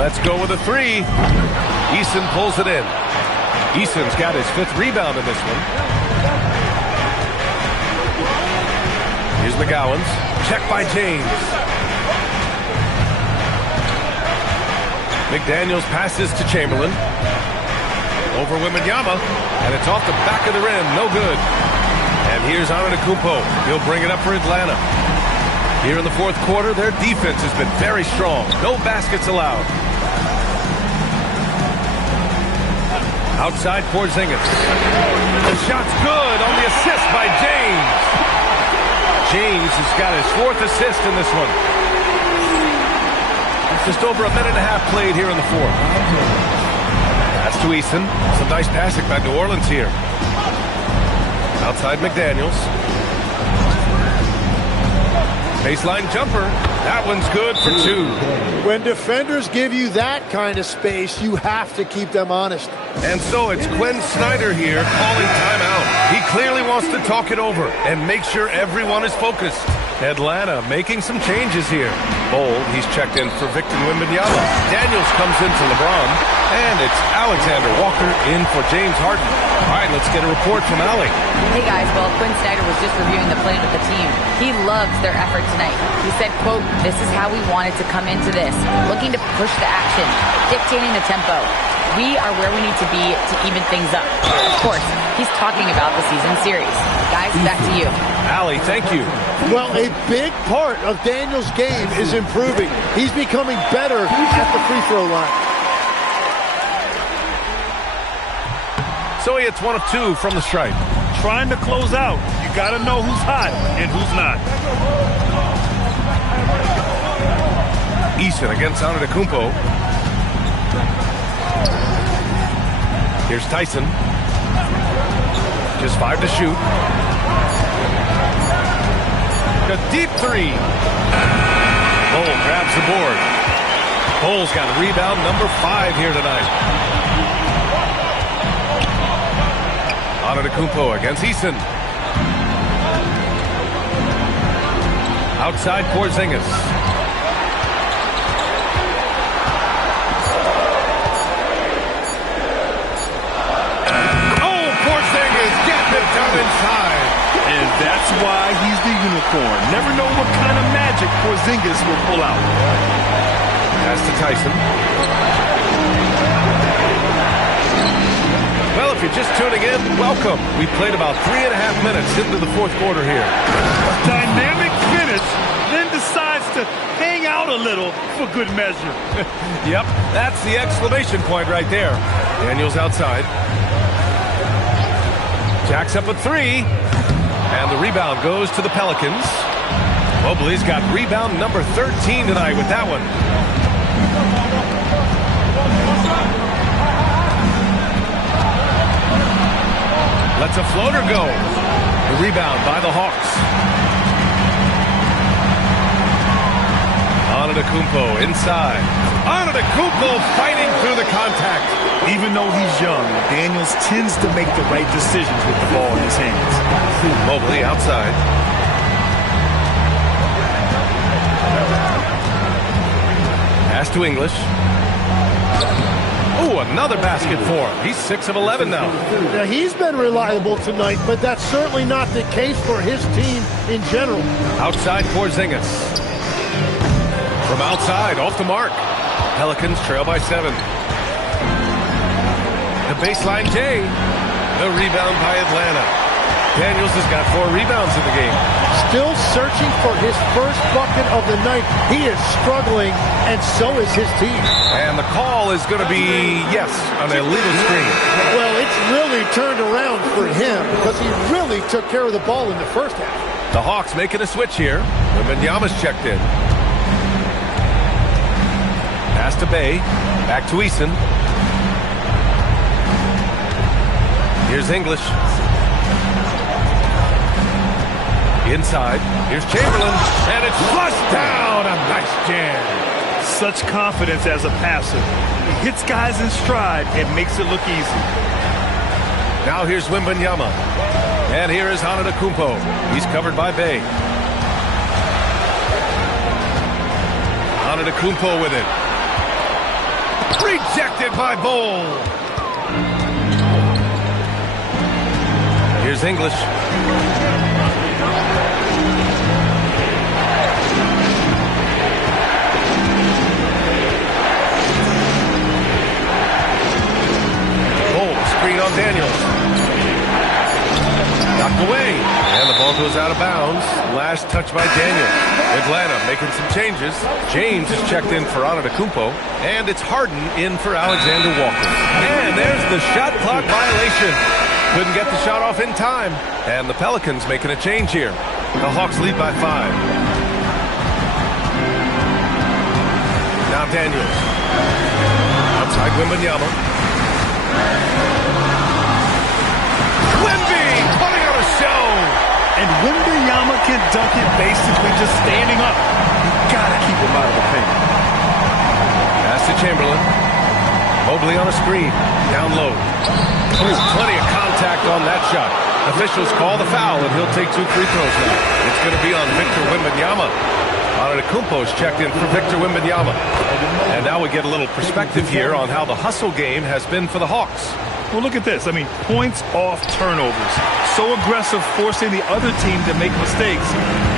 Let's go with a 3. Eason pulls it in. Eason's got his 5th rebound in this one. Here's McGowens. Check by James. McDaniels passes to Chamberlain. Over Wembanyama. And it's off the back of the rim. No good. And here's Antetokounmpo. He'll bring it up for Atlanta. Here in the fourth quarter, their defense has been very strong. No baskets allowed. Outside Porzingis. The shot's good on the assist by James. James has got his 4th assist in this one. Just over a minute and a half played here in the fourth. That's to Eason. Some nice passing by New Orleans here. Outside McDaniels. Baseline jumper. That one's good for 2. When defenders give you that kind of space, you have to keep them honest. And so it's Quinn Snyder here calling timeout. He clearly wants to talk it over and make sure everyone is focused. Atlanta making some changes here. Bold, he's checked in for Victor Wembanyama. Daniels comes in for LeBron. And it's Alexander Walker in for James Harden. All right, let's get a report from Allie. Hey guys, well, Quinn Snyder was just reviewing the plan with the team. He loves their effort tonight. He said, quote, "This is how we wanted to come into this. Looking to push the action, dictating the tempo. We are where we need to be to even things up." Of course, he's talking about the season series. Guys, back to you. Allie, thank you. Well, a big part of Daniels' game is improving. He's becoming better at the free throw line. So he hits 1 of 2 from the stripe. Trying to close out. You got to know who's hot and who's not. Eason against Antetokounmpo. Here's Tyson. Just 5 to shoot. A deep 3. Bol grabs the board. Bol's got rebound number 5 here tonight. Antetokounmpo against Eason. Outside Porzingis. Oh, Porzingis getting it done inside. And that's why he's the unicorn. Never know what kind of magic Porzingis will pull out. Pass to Tyson. Well, if you're just tuning in, welcome. We played about 3.5 minutes into the fourth quarter here. Dynamic finish, then decides to hang out a little for good measure. Yep, that's the exclamation point right there. Daniels outside. Jacks up a 3. And the rebound goes to the Pelicans. Mobley's got rebound number 13 tonight with that one. Lets a floater go. The rebound by the Hawks. Antetokounmpo inside. Antetokounmpo fighting through the contact. Even though he's young, Daniels tends to make the right decisions with the ball in his hands. Mobley outside. Pass to English. Ooh, another basket for him. He's 6 of 11 now. Now, he's been reliable tonight, but that's certainly not the case for his team in general. Outside Porzingis. From outside, off the mark. Pelicans trail by 7. The baseline J. The rebound by Atlanta. Daniels has got 4 rebounds in the game. Still searching for his first bucket of the night. He is struggling, and so is his team. And the call is going to be, yes, an illegal screen. Well, it's really turned around for him because he really took care of the ball in the first half. The Hawks making a switch here. Wembanyama's checked in. Pass to Bay. Back to Eason. Here's English. Inside. Here's Chamberlain. And it's flushed down. A nice jam. Such confidence as a passer. He hits guys in stride and makes it look easy. Now here's Wembanyama. And here is Antetokounmpo. He's covered by Bay. Antetokounmpo with it. Rejected by Bol. Here's English. Screen on Daniels. Knocked away. And the ball goes out of bounds. Last touch by Daniels. Atlanta making some changes. James is checked in for Antetokounmpo. And it's Harden in for Alexander Walker. And there's the shot clock violation. Couldn't get the shot off in time. And the Pelicans making a change here. The Hawks lead by 5. Now Daniels. Outside Wembanyama. Wemby putting on a show. And Wembanyama can dunk it basically just standing up. You gotta keep him out of the paint. Pass to Chamberlain. Mobley on a screen. Down low. Oh, plenty of contact on that shot. Officials call the foul, and he'll take 2 free throws now. It's going to be on Victor Wembanyama. Antetokounmpo's checked in for Victor Wembanyama. And now we get a little perspective here on how the hustle game has been for the Hawks. Well, look at this. I mean, points off turnovers. So aggressive, forcing the other team to make mistakes,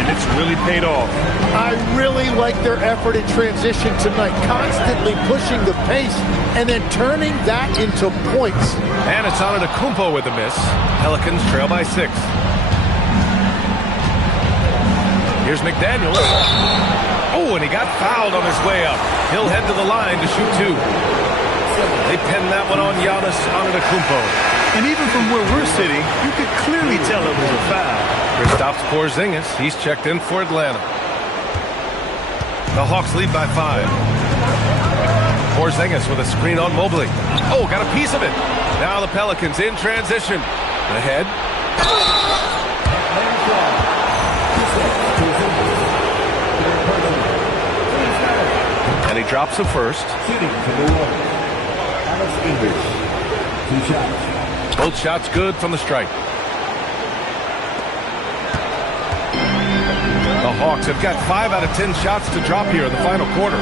and it's really paid off. I really like their effort in transition tonight, constantly pushing the pace and then turning that into points. And it's Antetokounmpo with a miss. Pelicans trail by 6. Here's McDaniels. Oh, and he got fouled on his way up. He'll head to the line to shoot 2. They pinned that one on Giannis Antetokounmpo. And even from where we're sitting, you could clearly tell it was a foul. Kristaps Porzingis, he's checked in for Atlanta. The Hawks lead by 5. Porzingis with a screen on Mobley. Oh, got a piece of it. Now the Pelicans in transition. Ahead. And he drops the first. Both shots good from the stripe. The Hawks have got 5 out of 10 shots to drop here in the final quarter.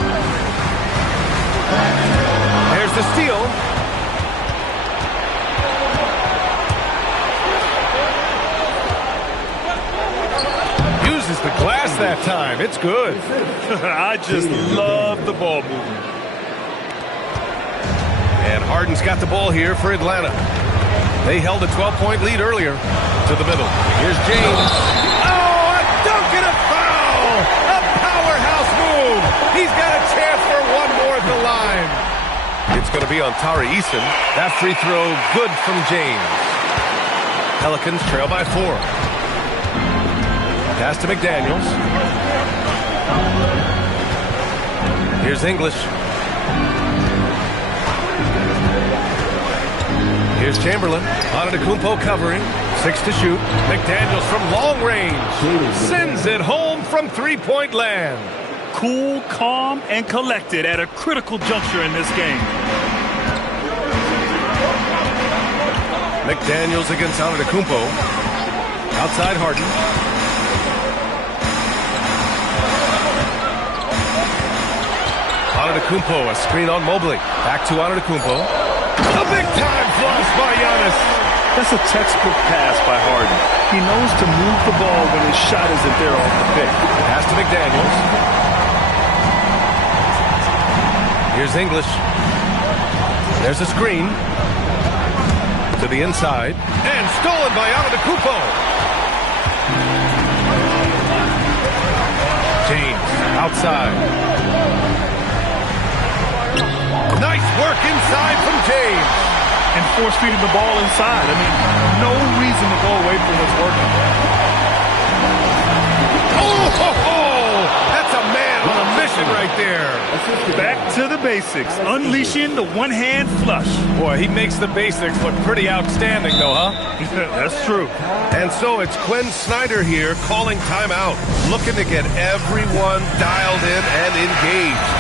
There's the steal. Uses the glass that time. It's good. I just love the ball movement. And Harden's got the ball here for Atlanta. They held a 12-point lead earlier. To the middle. Here's James. Oh, a dunk and a foul! A powerhouse move! He's got a chance for one more at the line. It's going to be on Tari Eason. That free throw good from James. Pelicans trail by 4. Pass to McDaniels. Here's English. Here's Chamberlain. Antetokounmpo covering. 6 to shoot. McDaniels from long range. Sends it home from 3-point land. cool, calm, and collected at a critical juncture in this game. McDaniels against Antetokounmpo. Outside Harden. Antetokounmpo, a screen on Mobley. Back to Antetokounmpo. A big-time flush by Giannis. That's a textbook pass by Harden. He knows to move the ball when his shot isn't there off the pick. Pass to McDaniels. Here's English. There's a screen. To the inside. And stolen by Antetokounmpo. James outside. Nice work inside from James. And force feeding the ball inside. I mean, no reason to go away from what's working. Oh, that's a man on a mission right there. Back to the basics. Unleashing the one-hand flush. Boy, he makes the basics look pretty outstanding, though, huh? That's true. And so it's Quinn Snyder here calling timeout, looking to get everyone dialed in and engaged.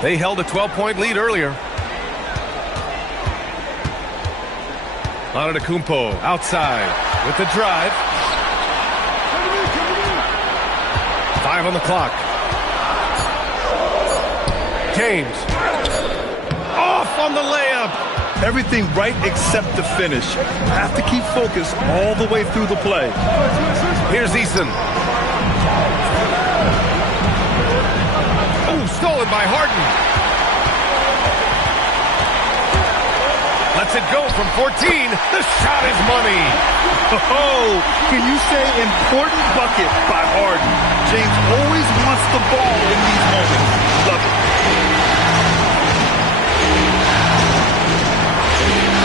They held a 12-point lead earlier. Antetokounmpo outside with the drive. 5 on the clock. James. Off on the layup. Everything right except the finish. Have to keep focused all the way through the play. Here's Eason. Oh, stolen by Harden. Lets it go from 14. The shot is money. Oh, can you say important bucket by Harden? James always wants the ball in these moments. Love it.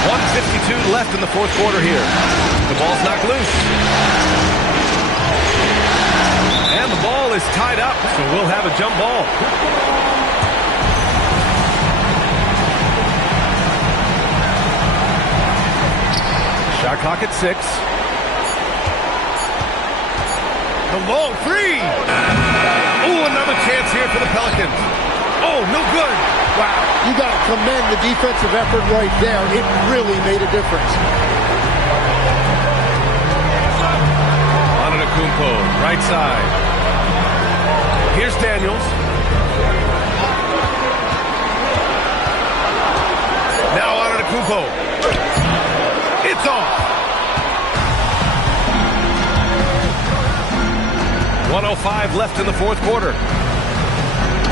1:52 left in the fourth quarter here. The ball's knocked loose. And the ball is tied up, so we'll have a jump ball. Shot clock at 6. The long three. Oh, another chance here for the Pelicans. Oh, no good. Wow, you got to commend the defensive effort right there. It really made a difference. Antetokounmpo, right side. Here's Daniels. Now Antetokounmpo. It's off. 1:05 left in the fourth quarter.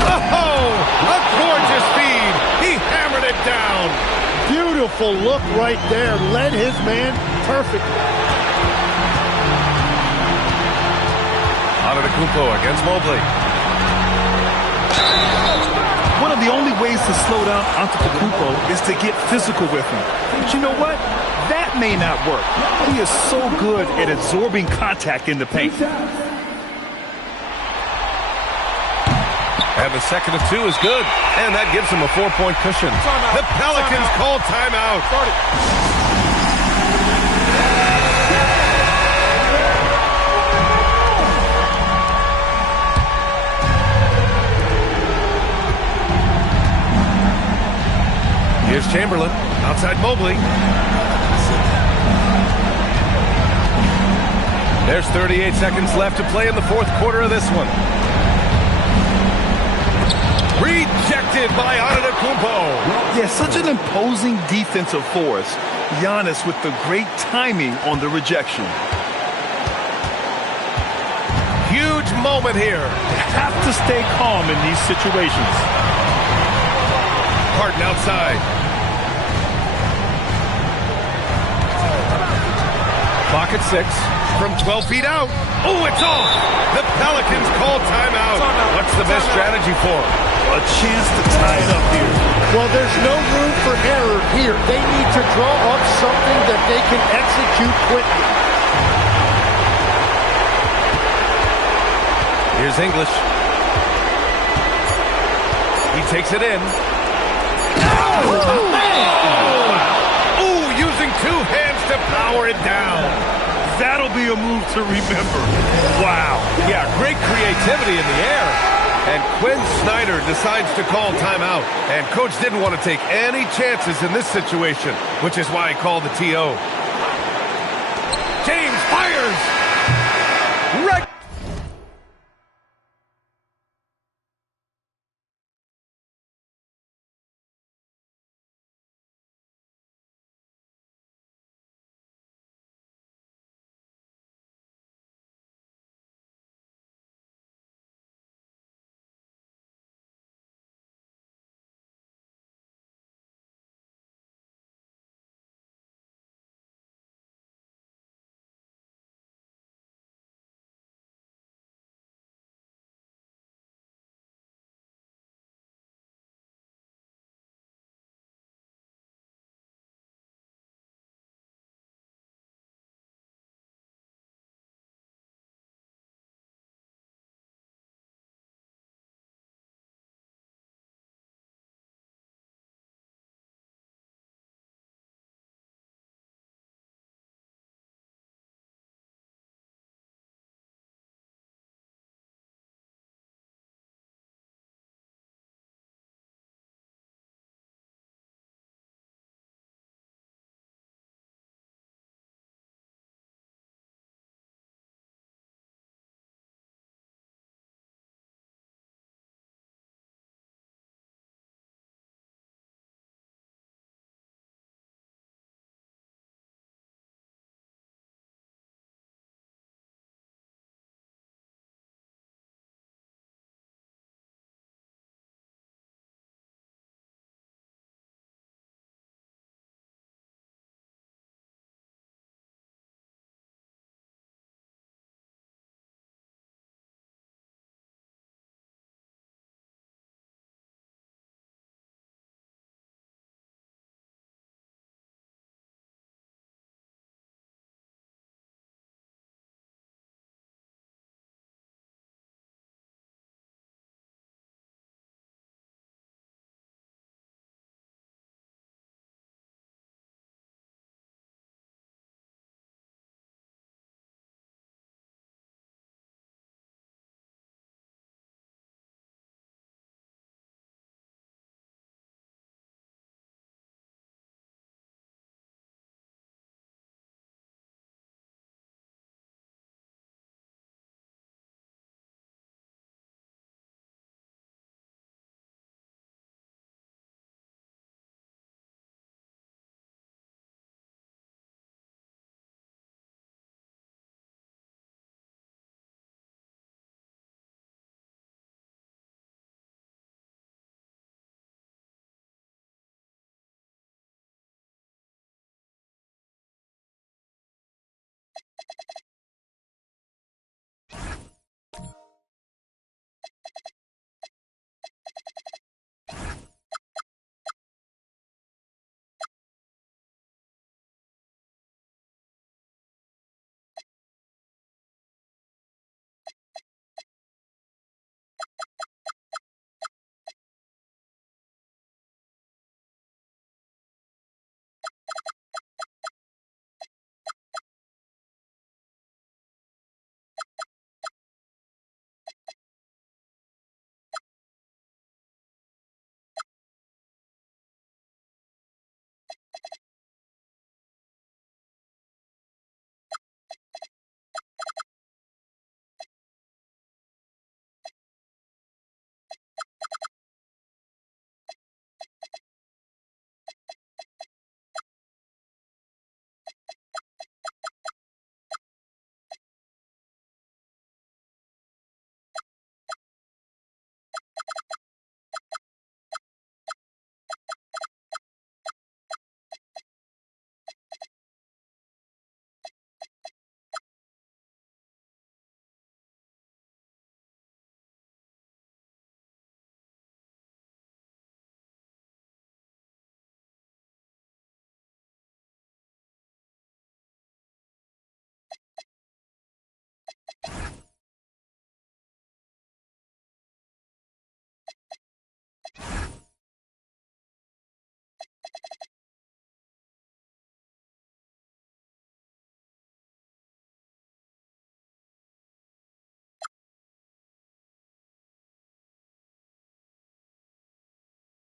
Oh, a gorgeous feed. He hammered it down. Beautiful look right there. Led his man perfectly. Antetokounmpo against Mobley. One of the only ways to slow down Antetokounmpo is to get physical with him. But you know what? That may not work. He is so good at absorbing contact in the paint. And the second of 2 is good. And that gives him a 4-point cushion. The Pelicans call timeout. Here's Chamberlain. Outside Mobley. There's 38 seconds left to play in the fourth quarter of this one. Rejected by Antetokounmpo. Yeah, such an imposing defensive force. Giannis with the great timing on the rejection. Huge moment here. Have to stay calm in these situations. Harden outside. Clock at 6. From 12 feet out. Oh, it's off. The Pelicans call timeout. What's the best strategy for them? A chance to tie it up here. Well, there's no room for error here. They need to draw up something that they can execute quickly. Here's English. He takes it in. Oh, man! a move to remember. Wow. Yeah, great creativity in the air. And Quinn Snyder decides to call timeout. And coach didn't want to take any chances in this situation, which is why he called the TO. James fires.